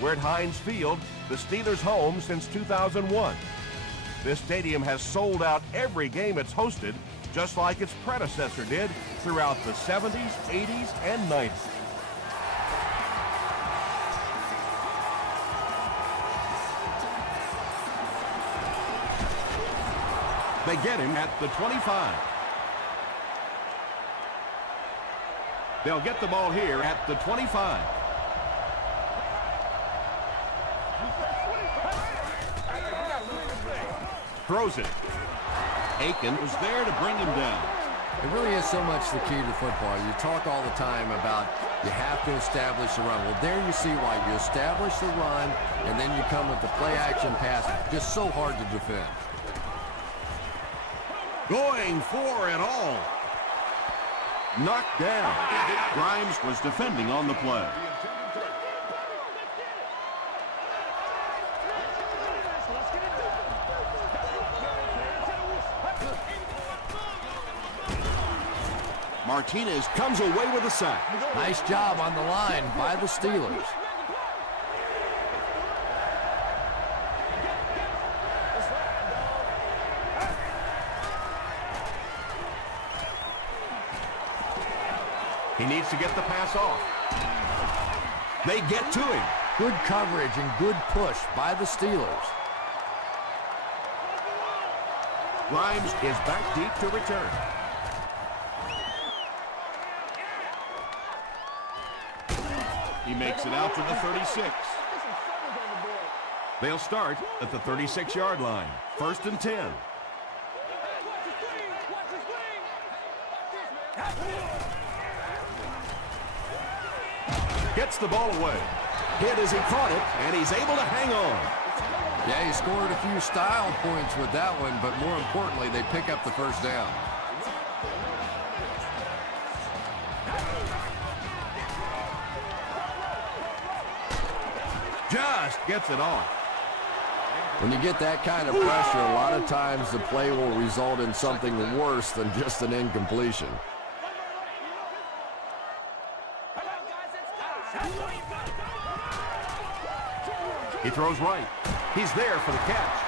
We're at Heinz Field, the Steelers' home since 2001. This stadium has sold out every game it's hosted, just like its predecessor did throughout the 70s, 80s, and 90s. They get him at the 25. They'll get the ball here at the 25. Throws it. Aiken was there to bring him down. It really is so much the key to football. You talk all the time about you have to establish the run. Well, there you see why. You establish the run, and then you come with the play-action pass. Just so hard to defend. Going for it all. Knocked down. Grimes was defending on the play. Martinez comes away with a sack. Nice job on the line by the Steelers. He needs to get the pass off. They get to him. Good coverage and good push by the Steelers. Grimes is back deep to return. He makes it out to the 36. They'll start at the 36-yard line. 1st and 10. Gets the ball away. Hit as he caught it, and he's able to hang on. Yeah, he scored a few style points with that one, but more importantly, they pick up the first down. Just gets it off. When you get that kind of pressure, a lot of times the play will result in something worse than just an incompletion. He throws right. He's there for the catch.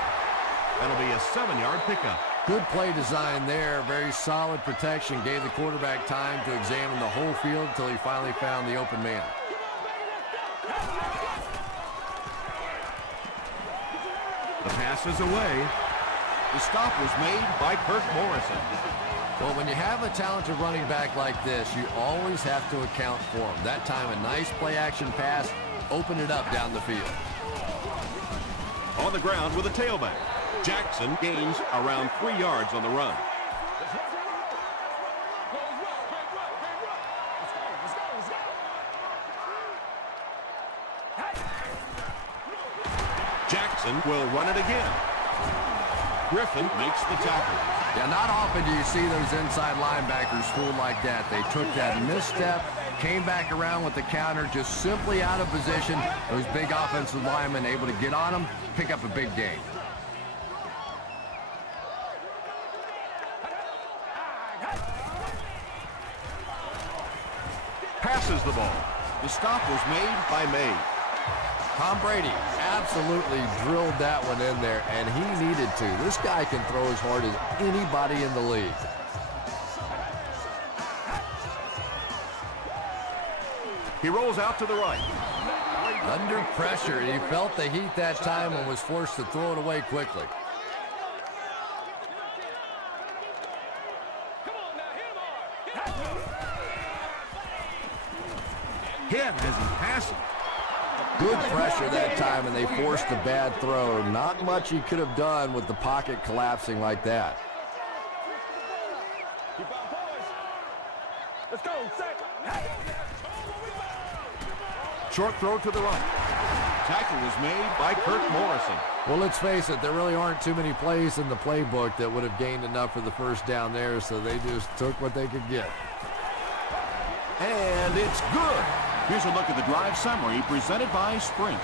That'll be a 7-yard pickup. Good play design there. Very solid protection. Gave the quarterback time to examine the whole field until he finally found the open man. The pass is away. The stop was made by Kirk Morrison. Well, when you have a talented running back like this, you always have to account for him. That time, a nice play-action pass opened it up down the field. On the ground with a tailback. Jackson gains around 3 yards on the run. Jackson will run it again. Griffin makes the tackle. Yeah, not often do you see those inside linebackers fooled like that. They took that misstep, came back around with the counter, just simply out of position. Those big offensive linemen able to get on them, pick up a big gain. Passes the ball. The stop was made by May. Tom Brady absolutely drilled that one in there, and he needed to. This guy can throw as hard as anybody in the league. He rolls out to the right. Under pressure, he felt the heat that time and was forced to throw it away quickly. Hit as he's passing. Good pressure that time, and they forced a bad throw. Not much he could have done with the pocket collapsing like that. Let's go, set. Short throw to the right. Tackle was made by Kirk Morrison. Well, let's face it, there really aren't too many plays in the playbook that would have gained enough for the first down there, so they just took what they could get. And it's good. Here's a look at the drive summary presented by Sprint.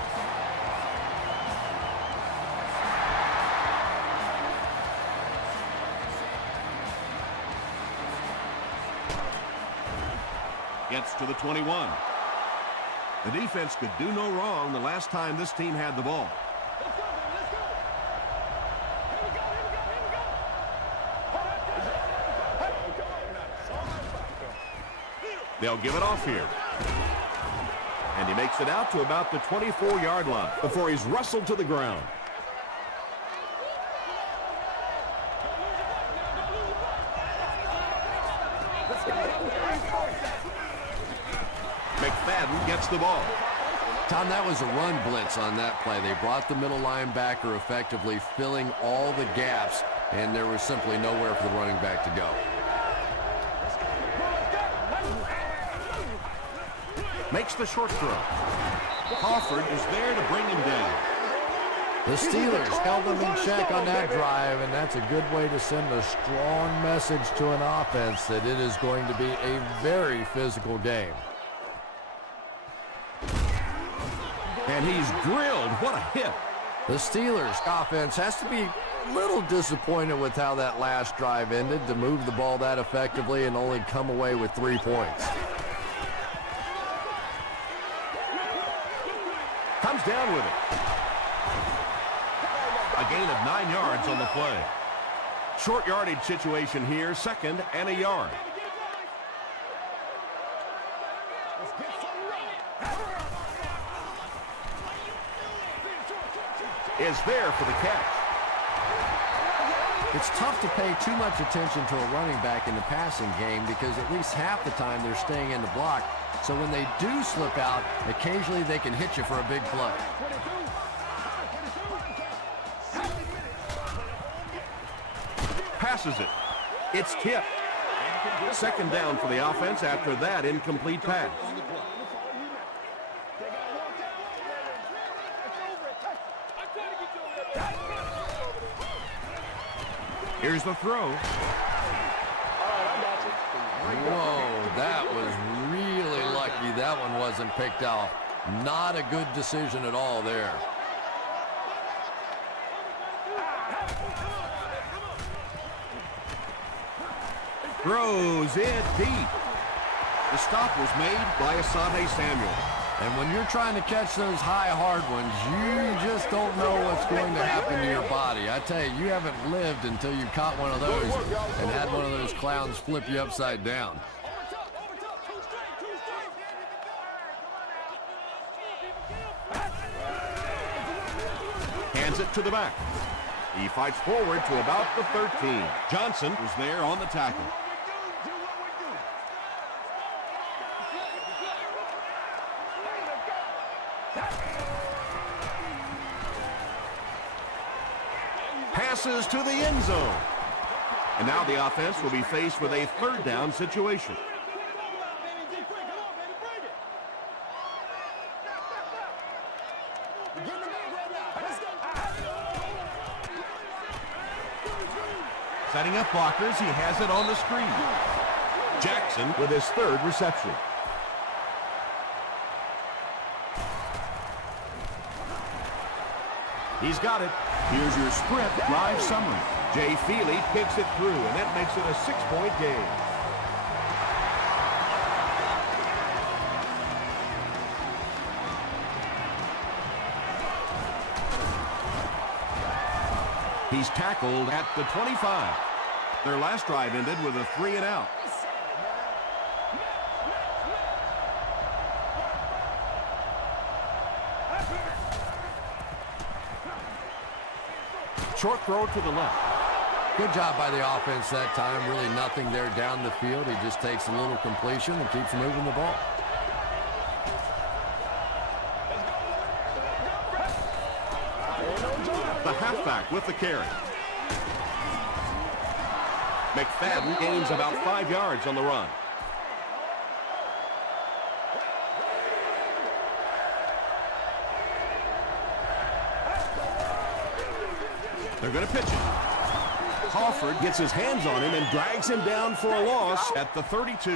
Gets to the 21. The defense could do no wrong the last time this team had the ball. They'll give it off here. And he makes it out to about the 24-yard line before he's wrestled to the ground. McFadden gets the ball. Tom, that was a run blitz on that play. They brought the middle linebacker effectively filling all the gaps, and there was simply nowhere for the running back to go. Makes the short throw. Crawford is there to bring him down. The Steelers held them in check on that drive, and that's a good way to send a strong message to an offense that it is going to be a very physical game. And he's drilled. What a hit. The Steelers offense has to be a little disappointed with how that last drive ended to move the ball that effectively and only come away with 3 points. Comes down with it. A gain of 9 yards on the play. Short yardage situation here, 2nd and a yard. Is there for the catch. It's tough to pay too much attention to a running back in the passing game because at least half the time they're staying in the block. So when they do slip out, occasionally they can hit you for a big play. Passes it. It's tipped. 2nd down for the offense after that incomplete pass. Here's the throw. Whoa, that was really lucky that one wasn't picked off. Not a good decision at all there. Throws it deep. The stop was made by Asante Samuel. And when you're trying to catch those high, hard ones, you just don't know what's going to happen to your body. I tell you, you haven't lived until you caught one of those and had one of those clowns flip you upside down. Hands it to the back. He fights forward to about the 13. Johnson was there on the tackle. Passes to the end zone. And now the offense will be faced with a 3rd down situation. Setting up blockers, he has it on the screen. Jackson with his 3rd reception. He's got it. Here's your Sprint live summary. Jay Feely picks it through, and that makes it a 6-point game. He's tackled at the 25. Their last drive ended with a 3-and-out. Short throw to the left. Good job by the offense that time. Really nothing there down the field. He just takes a little completion and keeps moving the ball. The halfback with the carry. McFadden gains about 5 yards on the run. They're going to pitch it. Crawford gets his hands on him and drags him down for a loss at the 32.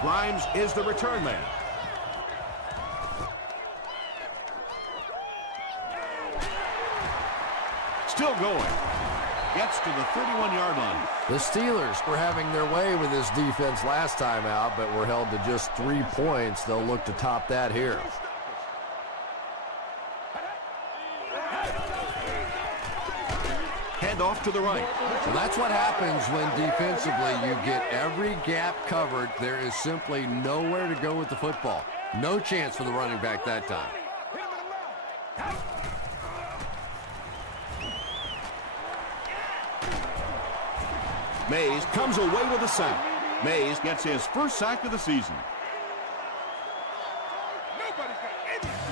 Grimes is the return man. Still going. gets to the 31-yard line. The Steelers were having their way with this defense last time out, but were held to just 3 points. They'll look to top that here. Hand off to the right. So that's what happens when defensively you get every gap covered. There is simply nowhere to go with the football. No chance for the running back that time. Mays comes away with a sack. Mays gets his first sack of the season.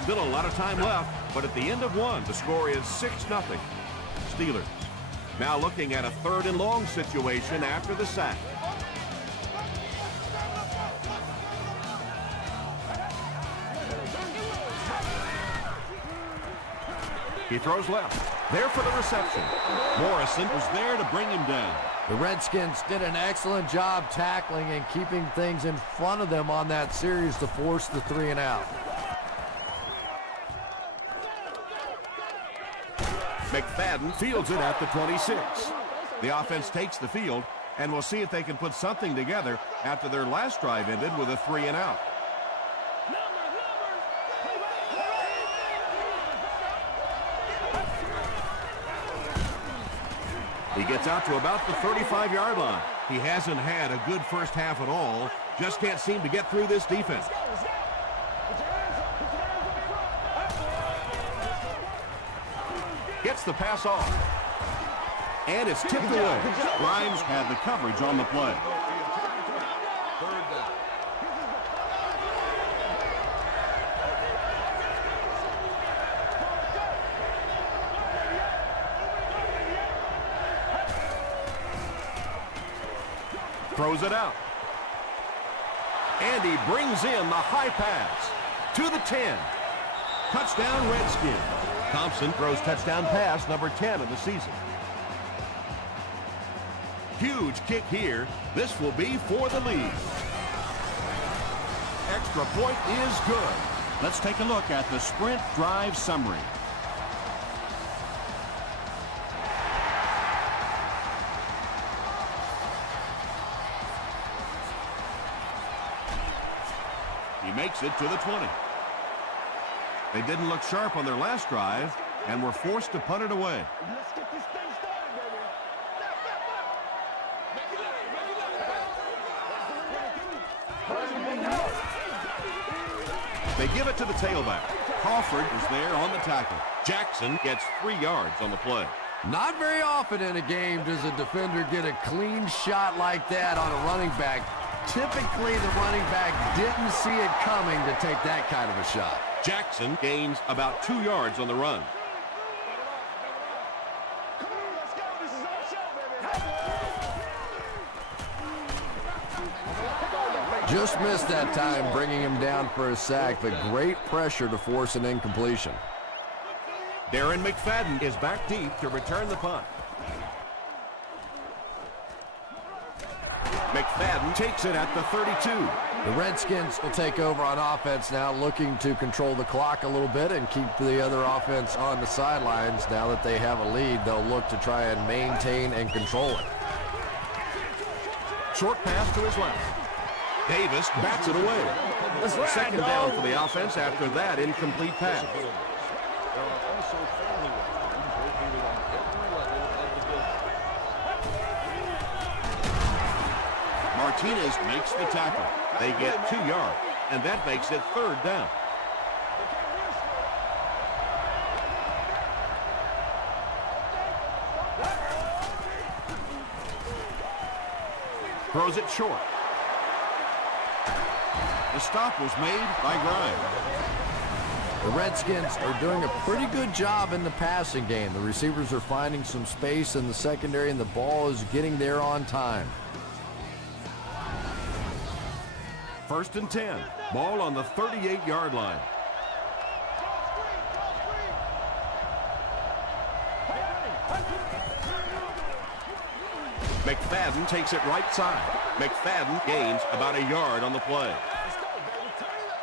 Still a lot of time left, but at the end of one, the score is 6-0. Steelers. Now looking at a 3rd and long situation after the sack. He throws left. There for the reception. Morrison was there to bring him down. The Redskins did an excellent job tackling and keeping things in front of them on that series to force the 3 and out. McFadden fields it at the 26. The offense takes the field, and we'll see if they can put something together after their last drive ended with a 3 and out. He gets out to about the 35-yard line. He hasn't had a good first half at all. Just can't seem to get through this defense. Gets the pass off. And it's tipped away. Grimes had the coverage on the play. Throws it out. And he brings in the high pass to the 10. Touchdown, Redskins. Thompson throws touchdown pass number 10 of the season. Huge kick here. This will be for the lead. Extra point is good. Let's take a look at the sprint drive summary. He makes it to the 20. They didn't look sharp on their last drive and were forced to punt it away. Let's get this thing started, baby. They give it to the tailback. Crawford is there on the tackle. Jackson gets 3 yards on the play. Not very often in a game does a defender get a clean shot like that on a running back. Typically, the running back didn't see it coming to take that kind of a shot. Jackson gains about 2 yards on the run. Come on, let's go. This is our show, baby. Just missed that time, bringing him down for a sack, but great pressure to force an incompletion. Darren McFadden is back deep to return the punt. McFadden takes it at the 32. The Redskins will take over on offense now, looking to control the clock a little bit and keep the other offense on the sidelines. Now that they have a lead, they'll look to try and maintain and control it. Short pass to his left. Davis bats it away. Second down for the offense after that incomplete pass. Martinez makes the tackle. They get 2 yards, and that makes it 3rd down. Throws it short. The stop was made by Grimes. The Redskins are doing a pretty good job in the passing game. The receivers are finding some space in the secondary, and the ball is getting there on time. 1st and 10. Ball on the 38-yard line. McFadden takes it right side. McFadden gains about a yard on the play. Let's go, baby. Turn it up.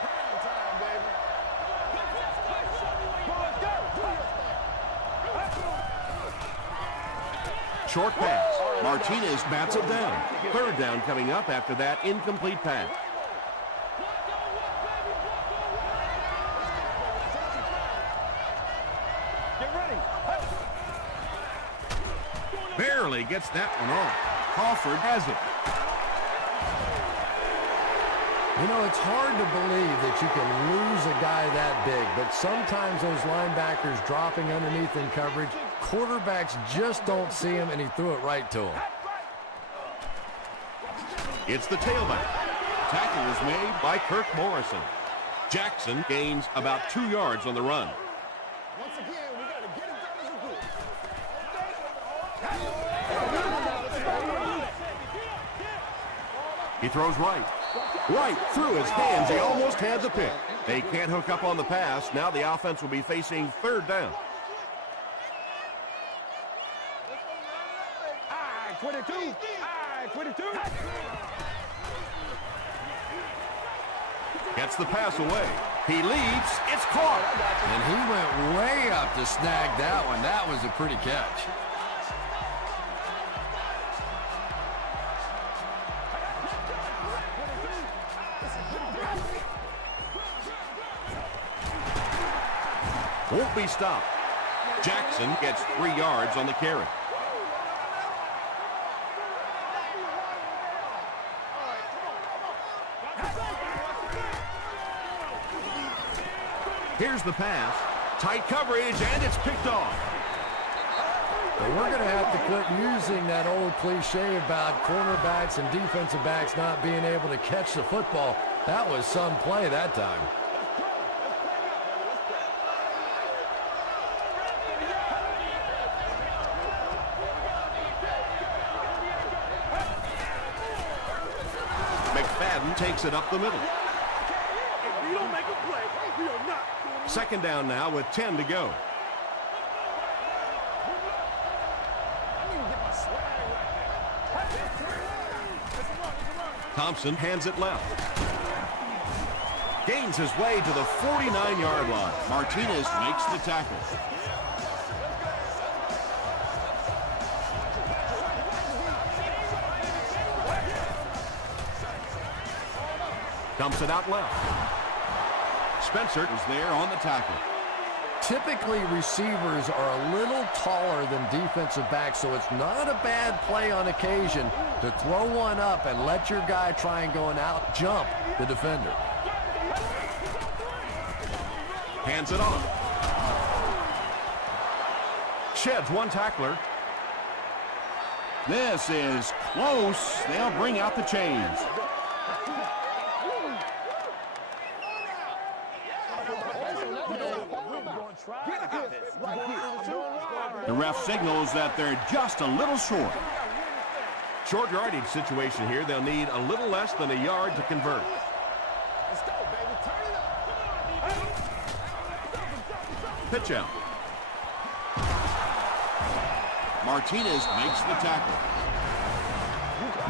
Prime time, baby. Let's go. Short pass. Martinez bats it down. Third down coming up after that incomplete pass. Get ready. Barely gets that one off. Crawford has it. You know, it's hard to believe that you can lose a guy that big, but sometimes those linebackers dropping underneath in coverage, quarterbacks just don't see him, and he threw it right to him. It's the tailback. Tackle is made by Kirk Morrison. Jackson gains about 2 yards on the run. Once again, we got to get it done as a group. He throws right. Right through his hands. He almost had the pick. They can't hook up on the pass. Now the offense will be facing third down. 22. 22. Gets the pass away. He leaps. It's caught. And he went way up to snag that one. That was a pretty catch. Won't be stopped. Jackson gets 3 yards on the carry. Here's the pass. Tight coverage, and it's picked off. But we're going to have to quit using that old cliche about cornerbacks and defensive backs not being able to catch the football. That was some play that time. McFadden takes it up the middle. If we don't make a play, we are not. Second down now with 10 to go. Thompson hands it left. Gains his way to the 49-yard line. Martinez makes the tackle. Dumps it out left. Spencer is there on the tackle. Typically, receivers are a little taller than defensive backs, so it's not a bad play on occasion to throw one up and let your guy try and go and out jump the defender. Hands it on. Sheds one tackler. This is close. They'll bring out the chains. The ref signals that they're just a little short. Short yardage situation here. They'll need a little less than a yard to convert. Let's go, baby. Turn it up. Pitch out. Martinez makes the tackle.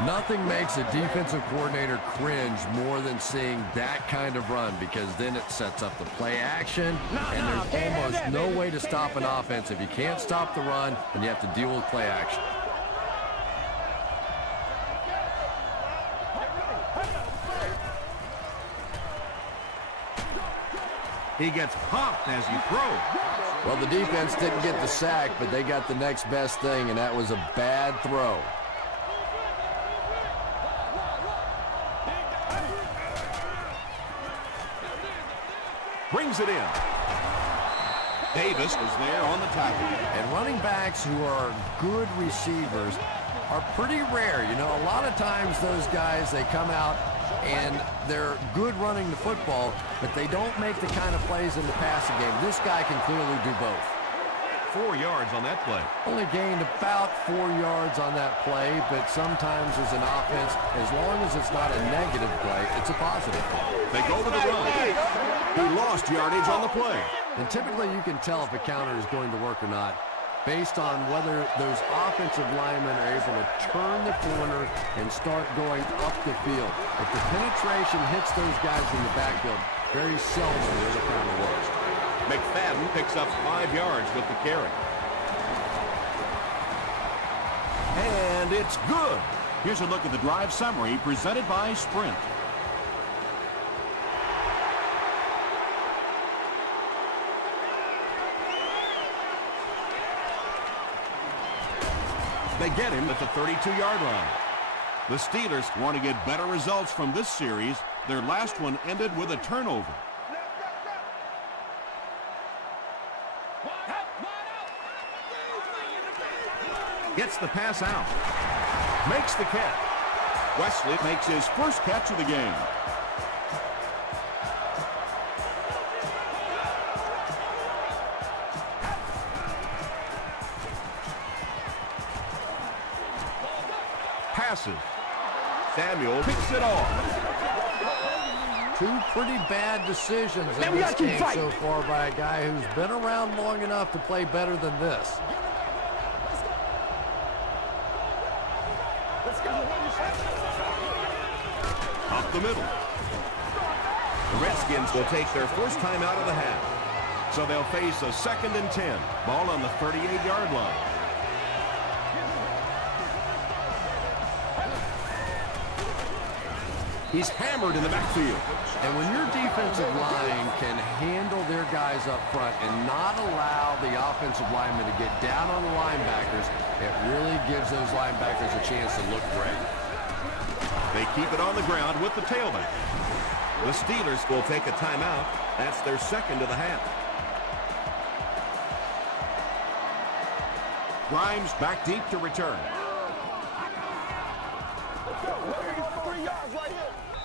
Nothing makes a defensive coordinator cringe more than seeing that kind of run, because then it sets up the play action, and there's almost no way to stop an offense. If you can't stop the run, then you have to deal with play action. He gets popped as he throws. Well, the defense didn't get the sack, but they got the next best thing, and that was a bad throw. Brings it in. Davis is there on the tackle. And running backs who are good receivers are pretty rare. You know, a lot of times those guys, they come out and they're good running the football, but they don't make the kind of plays in the passing game. This guy can clearly do both. 4 yards on that play. Only gained about 4 yards on that play, but sometimes as an offense, as long as it's not a negative play, it's a positive. They go to the run. He lost yardage on the play. And typically you can tell if a counter is going to work or not based on whether those offensive linemen are able to turn the corner and start going up the field. If the penetration hits those guys in the backfield, very seldom will the counter work. McFadden picks up 5 yards with the carry. And it's good. Here's a look at the drive summary presented by Sprint. They get him at the 32-yard line. The Steelers want to get better results from this series. Their last one ended with a turnover. Gets the pass out. Makes the catch. Wesley makes his first catch of the game. Passes. Samuel picks it off. Two pretty bad decisions in this game so far by a guy who's been around long enough to play better than this. Up the middle. The Redskins will take their first time out of the half. So they'll face a 2nd and 10. Ball on the 38-yard line. He's hammered in the backfield. And when your defensive line can handle their guys up front and not allow the offensive linemen to get down on the linebackers, it really gives those linebackers a chance to look great. They keep it on the ground with the tailback. The Steelers will take a timeout. That's their 2nd of the half. Grimes back deep to return.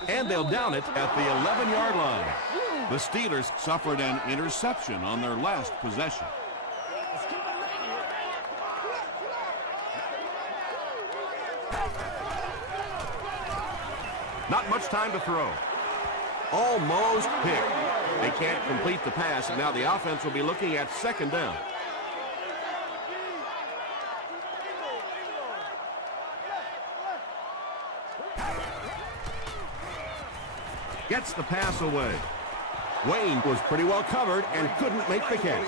And they'll down it at the 11-yard line. The Steelers suffered an interception on their last possession. Not much time to throw. Almost picked. They can't complete the pass, and now the offense will be looking at 2nd down. Gets the pass away. Wayne was pretty well covered and couldn't make the catch.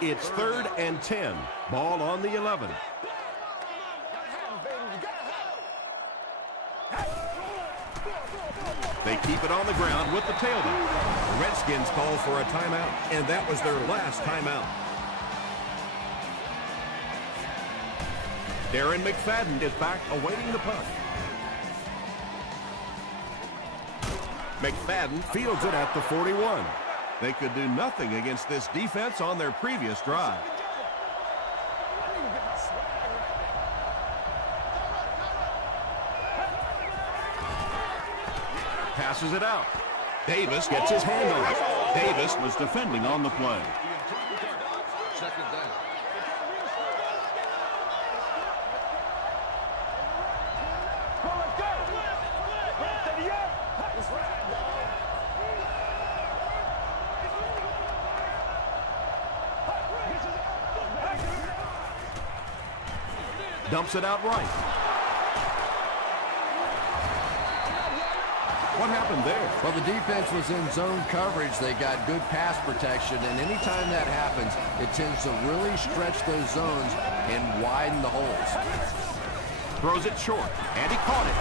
It's 3rd and 10. Ball on the 11. They keep it on the ground with the tailback. The Redskins call for a timeout, and that was their last timeout. Darren McFadden is back awaiting the punt. McFadden fields it at the 41. They could do nothing against this defense on their previous drive. Passes it out. Davis gets his hand on it. Davis was defending on the play. Dumps it out right. What happened there? Well, the defense was in zone coverage. They got good pass protection, and anytime that happens, it tends to really stretch those zones and widen the holes. Throws it short, and he caught it.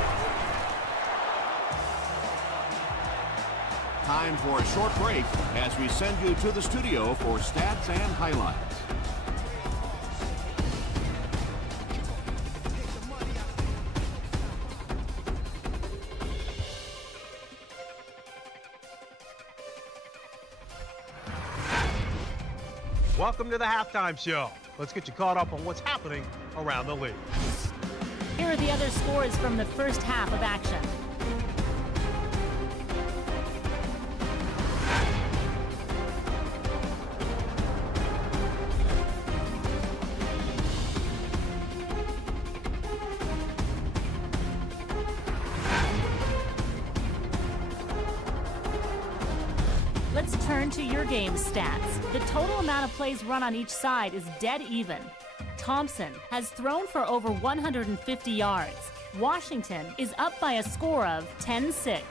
Time for a short break as we send you to the studio for stats and highlights. Welcome to the halftime show. Let's get you caught up on what's happening around the league. Here are the other scores from the first half of action. Let's turn to your game stats. The total amount of plays run on each side is dead even. Thompson has thrown for over 150 yards. Washington is up by a score of 10-6.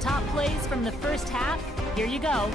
Top plays from the first half, here you go.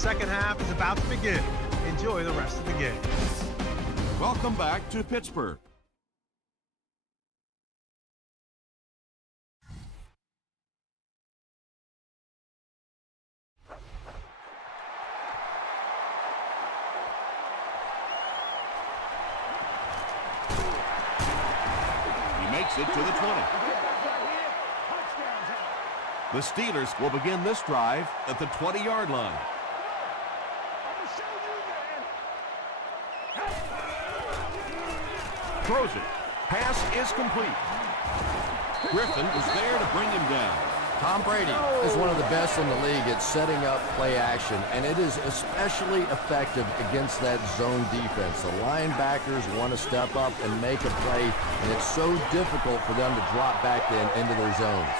second half is about to begin. Enjoy the rest of the game. Welcome back to Pittsburgh. He makes it to the 20. The Steelers will begin this drive at the 20-yard line. Throws it. Pass is complete. Griffin is there to bring him down. Tom Brady is one of the best in the league at setting up play action, and it is especially effective against that zone defense. The linebackers want to step up and make a play, and it's so difficult for them to drop back then into their zones.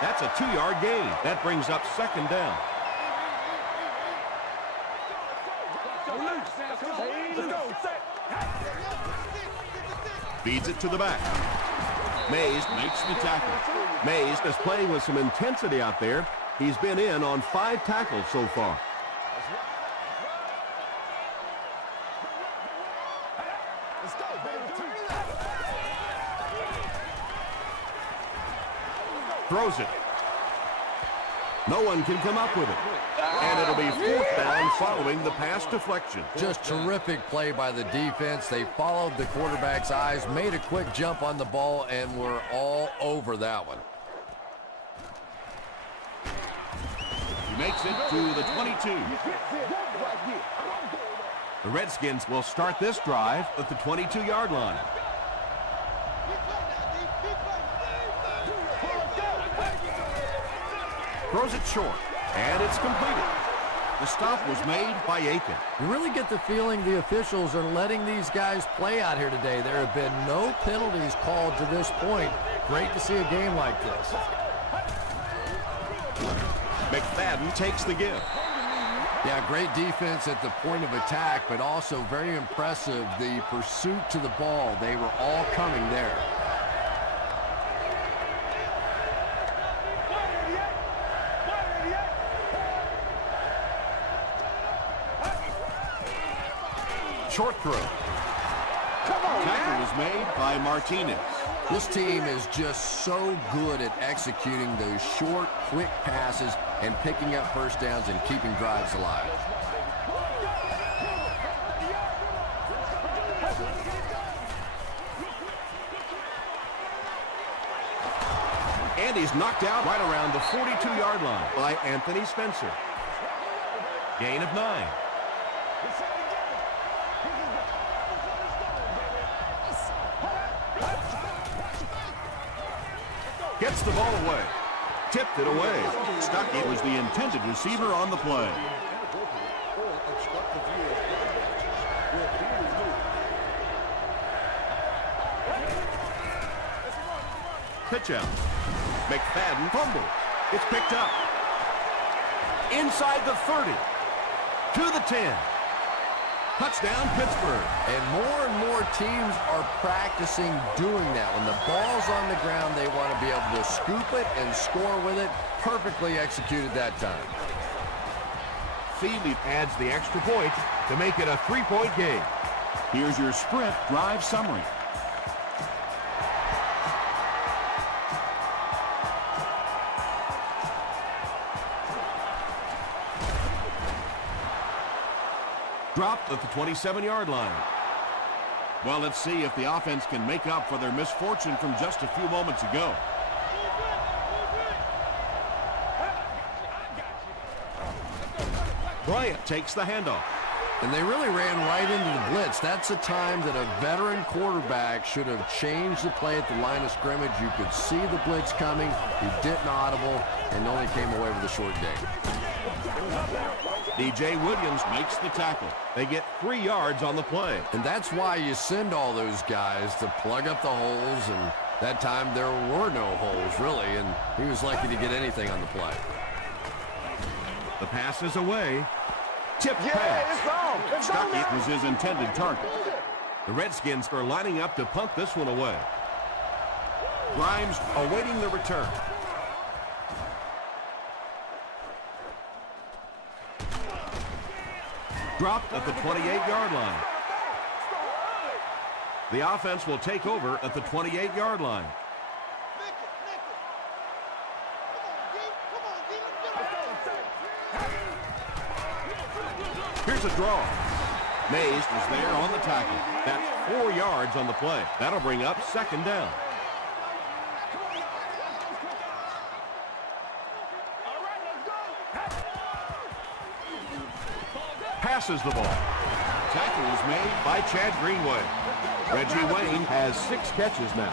That's a 2-yard gain. That brings up second down. Feeds it to the back. Mays makes the tackle. Mays is playing with some intensity out there. He's been in on 5 tackles so far. Throws it. No one can come up with it. And it'll be 4th down following the pass deflection. Just terrific play by the defense. They followed the quarterback's eyes, made a quick jump on the ball, and were all over that one. He makes it to the 22. The Redskins will start this drive at the 22-yard line. Throws it short, and it's completed. The stop was made by Aiken. You really get the feeling the officials are letting these guys play out here today. There have been no penalties called to this point. Great to see a game like this. McFadden takes the give. Yeah, great defense at the point of attack, but also very impressive the pursuit to the ball. They were all coming there. Short throw. Tackle was made by Martinez. This team is just so good at executing those short, quick passes and picking up first downs and keeping drives alive. And he's knocked out right around the 42-yard line by Anthony Spencer. Gain of 9. Gets the ball away. Tipped it away. Stuckey was the intended receiver on the play. Pitch out. McFadden fumble. It's picked up. Inside the 30. To the 10. Touchdown, Pittsburgh. And more teams are practicing doing that. When the ball's on the ground, they want to be able to scoop it and score with it. Perfectly executed that time. Feely adds the extra point to make it a 3-point game. Here's your sprint drive summary. Dropped at the 27-yard line. Well, let's see if the offense can make up for their misfortune from just a few moments ago. Bryant takes the handoff. And they really ran right into the blitz. That's a time that a veteran quarterback should have changed the play at the line of scrimmage. You could see the blitz coming. He didn't audible and only came away with a short gain. DJ Williams makes the tackle. They get 3 yards on the play. And that's why you send all those guys to plug up the holes, and that time there were no holes, really, and he was lucky to get anything on the play. The pass is away. Tipped pass. Stuckey was his intended target. The Redskins are lining up to punt this one away. Grimes awaiting the return. Dropped at the 28-yard line. The offense will take over at the 28-yard line. Here's a draw. Mays is there on the tackle. That's 4 yards on the play. That'll bring up second down. Passes the ball. Tackle is made by Chad Greenway. Reggie Wayne has 6 catches now.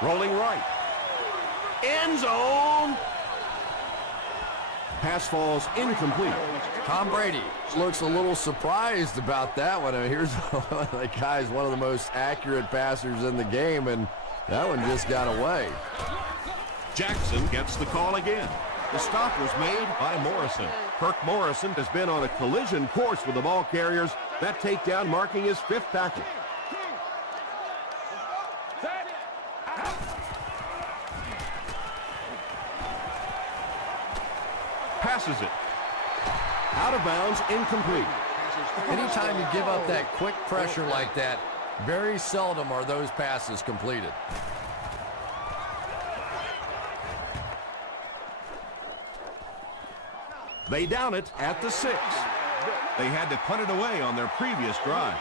Rolling right. End zone. Pass falls incomplete. Tom Brady looks a little surprised about that one. I mean, here's one of the guys, one of the most accurate passers in the game, and that one just got away. Jackson gets the call again. The stop was made by Morrison. Kirk Morrison has been on a collision course with the ball carriers. That takedown marking his 5th tackle. Passes it. Out of bounds, incomplete. Anytime you give up that quick pressure like that, very seldom are those passes completed. They down it at the 6. They had to punt it away on their previous drive.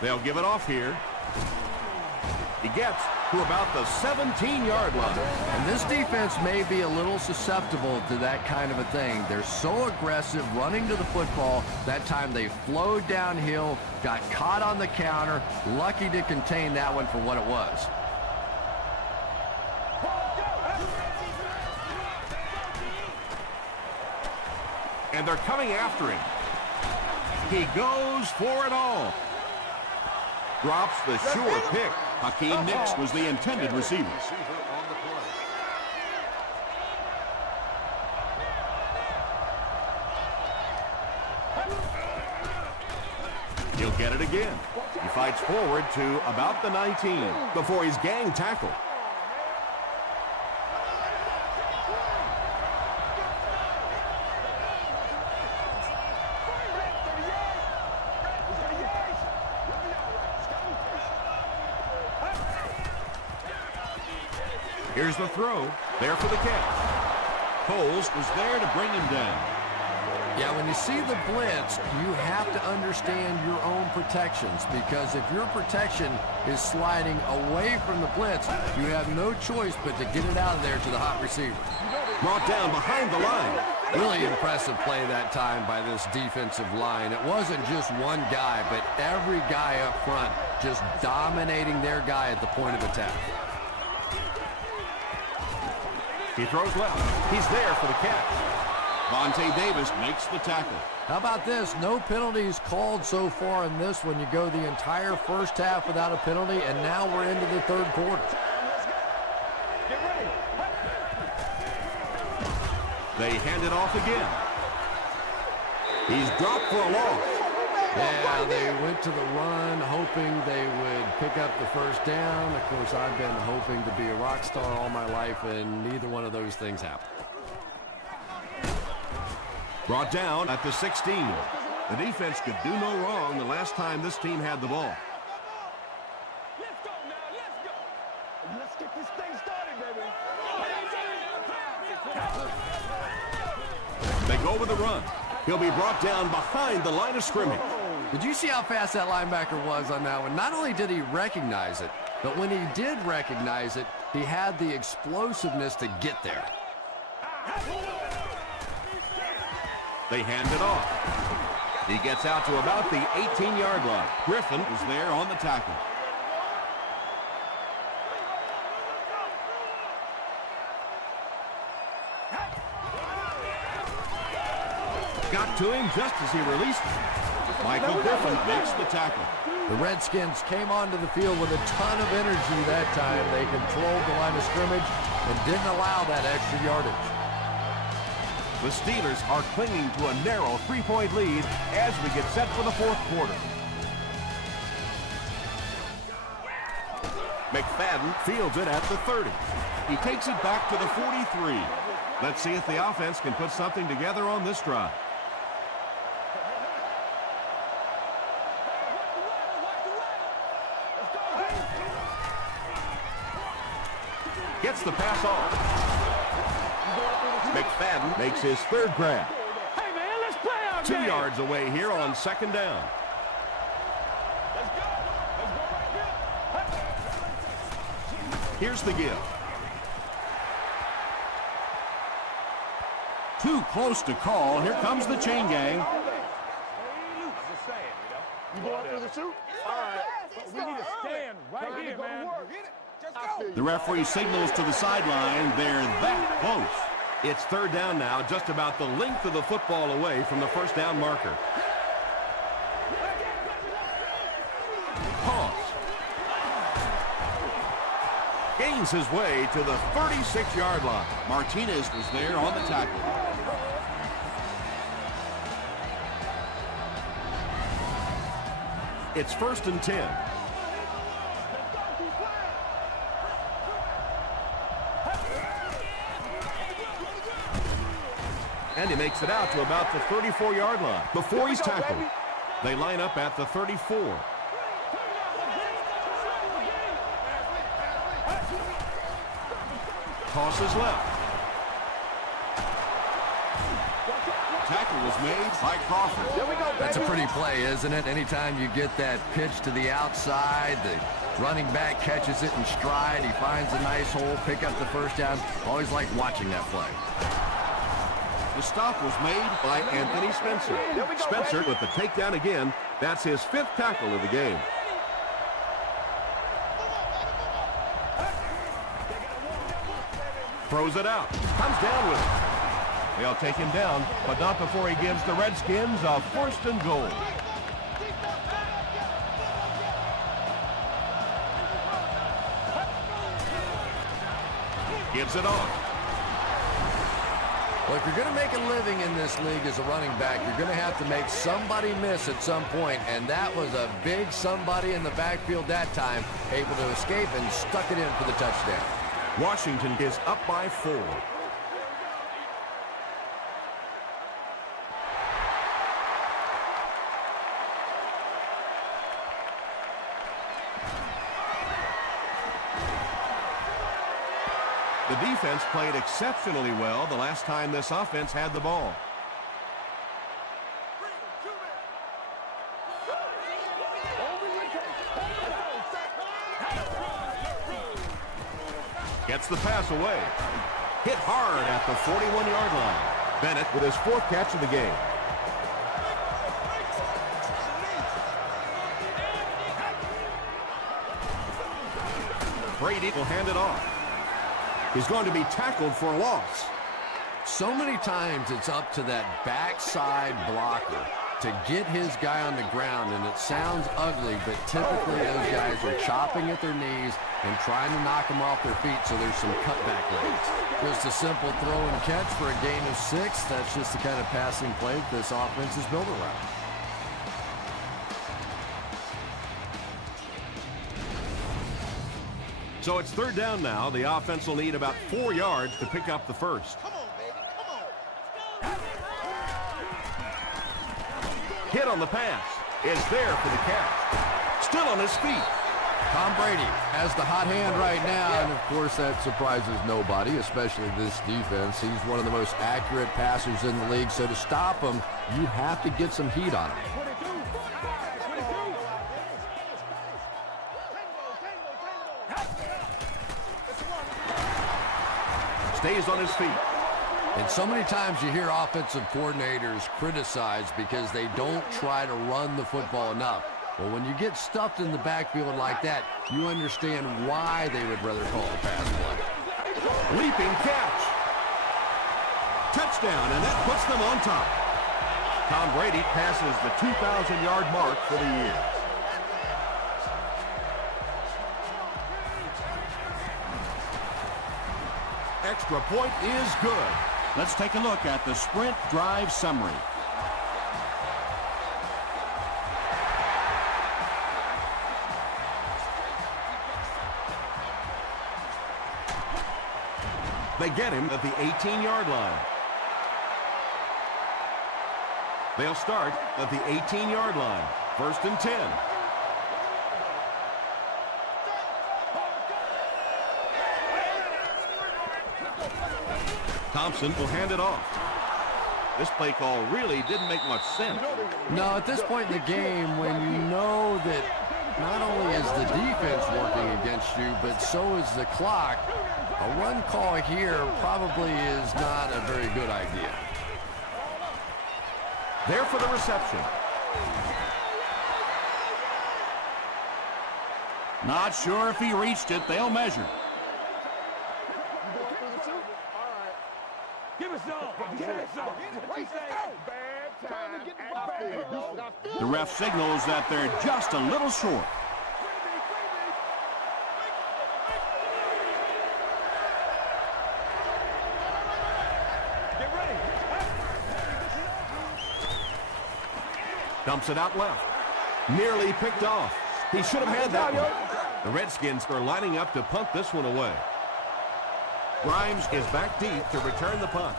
They'll give it off here. He gets to about the 17-yard line. And this defense may be a little susceptible to that kind of a thing. They're so aggressive running to the football. That time they flowed downhill, got caught on the counter, lucky to contain that one for what it was. And they're coming after him. He goes for it all. Drops the sure pick. Hakeem Nicks was the intended receiver. He'll get it again. He fights forward to about the 19 before he's gang tackled. Here's the throw. There for the catch. Coles was there to bring him down. Yeah, when you see the blitz, you have to understand your own protections, because if your protection is sliding away from the blitz, you have no choice but to get it out of there to the hot receiver. Brought down behind the line. Really impressive play that time by this defensive line. It wasn't just one guy, but every guy up front just dominating their guy at the point of attack. He throws left. He's there for the catch. Vontae Davis makes the tackle. How about this? No penalties called so far in this one. You go the entire first half without a penalty, and now we're into the third quarter. They hand it off again. He's dropped for a loss. Yeah, they went to the run, hoping they would pick up the first down. Of course, I've been hoping to be a rock star all my life, and neither one of those things happened. Brought down at the 16. The defense could do no wrong the last time this team had the ball. Let's go now, let's go. Let's get this thing started, baby. They go with the run. He'll be brought down behind the line of scrimmage. Did you see how fast that linebacker was on that one? Not only did he recognize it, but when he did recognize it, he had the explosiveness to get there. They hand it off. He gets out to about the 18-yard line. Griffin is there on the tackle. Got to him just as he released him. Michael Griffin makes the tackle. The Redskins came onto the field with a ton of energy that time. They controlled the line of scrimmage and didn't allow that extra yardage. The Steelers are clinging to a narrow 3-point lead as we get set for the fourth quarter. McFadden fields it at the 30. He takes it back to the 43. Let's see if the offense can put something together on this drive. Gets the pass off. McFadden makes his third grab. Hey, man, let's play our 2 game. yards away here on second down. Let's go. Let's go right here. Here's the give. Too close to call. Here comes the chain gang. Just saying, you going through the shoot? All right. We need to stand right here, man. The referee signals to the sideline. They're that close. It's third down now, just about the length of the football away from the first down marker. Pause. Gains his way to the 36-yard line. Martinez was there on the tackle. It's 1st and 10. And he makes it out to about the 34-yard line before he's tackled. They line up at the 34. Tosses left. Tackle was made by Crawford. That's a pretty play, isn't it? Anytime you get that pitch to the outside, the running back catches it in stride. He finds a nice hole, pick up the first down. Always like watching that play. The stop was made by Anthony Spencer. Spencer with the takedown again. That's his 5th tackle of the game. Throws it out. Comes down with it. They'll take him down, but not before he gives the Redskins a 1st and goal. Gives it off. Well, if you're going to make a living in this league as a running back, you're going to have to make somebody miss at some point, and that was a big somebody in the backfield that time, able to escape and stuck it in for the touchdown. Washington is up by 4. The defense played exceptionally well the last time this offense had the ball. Gets the pass away. Hit hard at the 41-yard line. Bennett with his 4th catch of the game. Brady will hand it off. He's going to be tackled for a loss. So many times it's up to that backside blocker to get his guy on the ground, and it sounds ugly, but typically those guys are chopping at their knees and trying to knock them off their feet, so there's some cutback lanes. Just a simple throw and catch for a gain of 6. That's just the kind of passing play this offense is built around. So it's third down now. The offense will need about 4 yards to pick up the first. Come on, baby. Come on. Hit on the pass. Is there for the catch. Still on his feet. Tom Brady has the hot hand right now, and of course that surprises nobody, especially this defense. He's one of the most accurate passers in the league, so to stop him, you have to get some heat on him. Stays on his feet. And so many times you hear offensive coordinators criticized because they don't try to run the football enough. Well, when you get stuffed in the backfield like that, you understand why they would rather call a pass play. Leaping catch. Touchdown, and that puts them on top. Tom Brady passes the 2,000-yard mark for the year. extra point is good. Let's take a look at the sprint drive summary. They get him at the 18-yard line. They'll start at the 18-yard line. 1st and 10. Thompson will hand it off. This play call really didn't make much sense. No, at this point in the game, when you know that not only is the defense working against you, but so is the clock, a run call here probably is not a very good idea. There for the reception. Not sure if he reached it. They'll measure. Give us some. Give us some. The ref signals that they're just a little short. Get ready. Dumps it out left. Nearly picked off. He should have had that one. The Redskins are lining up to punt this one away. Grimes is back deep to return the punt.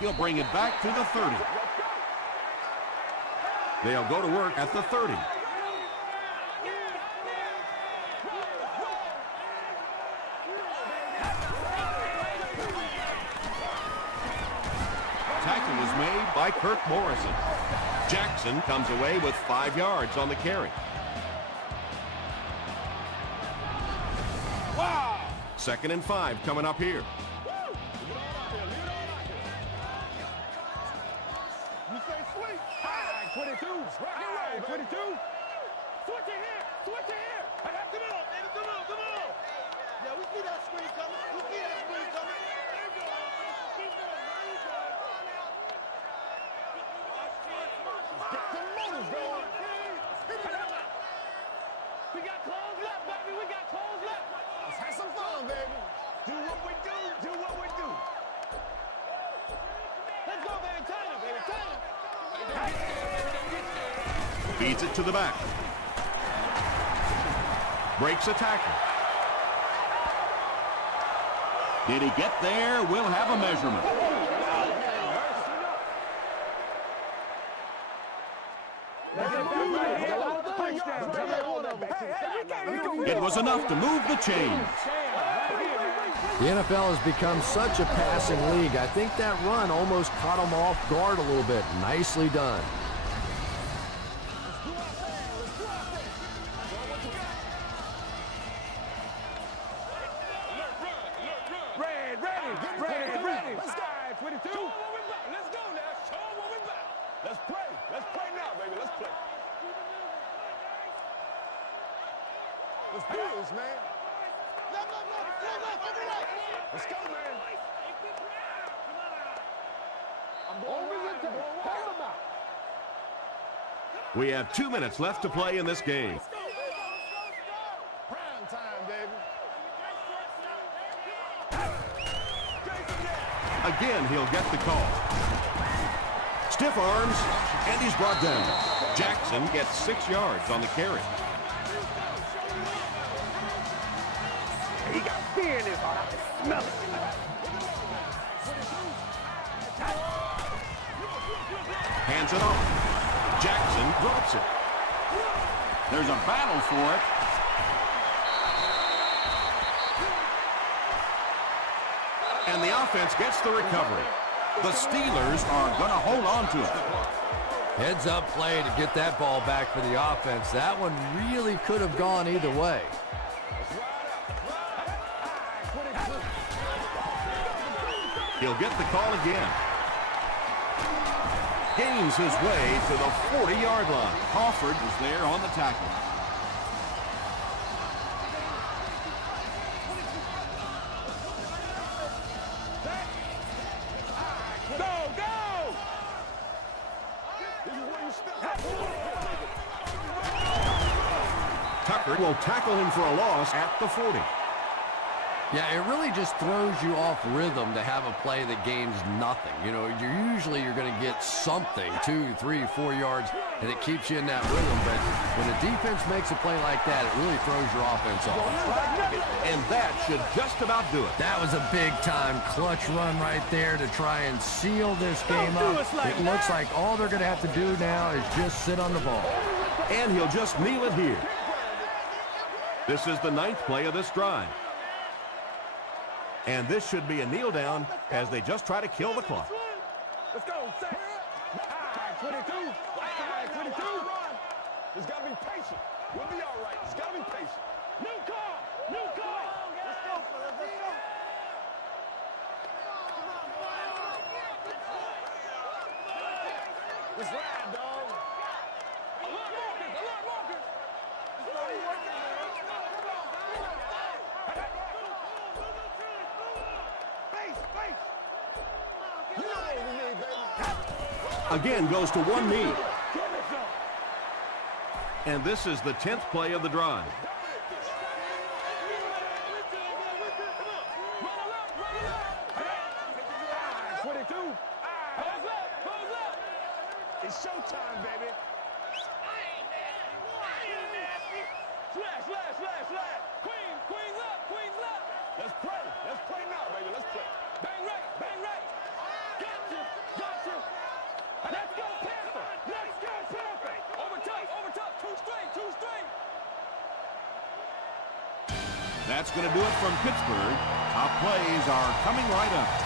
He'll bring it back to the 30. They'll go to work at the 30. Tackle is made by Kirk Morrison. Jackson comes away with 5 yards on the carry. Wow! 2nd and 5 coming up here. You say sweet. High 22. Rock and roll, 22. Switch it here. Switch it here. Come on, baby. Come on, come on. Yeah, we see that screen coming. We see that screen coming. Get some moves going. We got clothes left, baby. We got clothes left. Let's have some fun, baby. Do what we do. Do what we do. Let's go, baby. Turn it, baby. Turn it. Feeds it to the back. Breaks a tackle. Did he get there? We'll have a measurement. It was enough to move the chains. The NFL has become such a passing league. I think that run almost caught them off guard a little bit. Nicely done. Ready. Let's go. 22. Show what we about. Let's go now. Show what we about. Let's play. Let's play now, baby. Let's play. Let's do this, man. Let's go, man. I'm going right. We have 2 minutes left to play in this game. Prime time, baby. Again, he'll get the call. Stiff arms, and he's brought down. Jackson gets 6 yards on the carry. He got fear in his heart. I can smell it. Hands it off. Jackson drops it. There's a battle for it. And the offense gets the recovery. The Steelers are going to hold on to it. Heads up play to get that ball back for the offense. That one really could have gone either way. He'll get the call again. Gains his way to the 40-yard line. Crawford was there on the tackle. Tucker Pittsburgh will tackle him for a loss at the 40. Yeah, it really just throws you off rhythm to have a play that gains nothing. You know, you're going to get something, 2, 3, 4 yards, and it keeps you in that rhythm. But when a defense makes a play like that, it really throws your offense off. And that should just about do it. That was a big-time clutch run right there to try and seal this game up. It looks like all they're going to have to do now is just sit on the ball. And he'll just kneel it here. This is the 9th play of this drive. And this should be a kneel down as they just try to kill the clock. Let's go. Set. 22. 22. Just got to be patient. We'll be all right. Just got to be patient. New call. New call. Let's go, fellas. Let's go. Let's ride, dog. Alert Marcus. Alert Marcus. This is what we working on. Again goes to one knee. And this is the 10th play of the drive. It's showtime, baby. Slash. Queens up. Let's play now, baby. Let's play. Bang right. Gotcha. Let's go, Panther. Over top. Two straight. That's going to do it from Pittsburgh. Top plays are coming right up.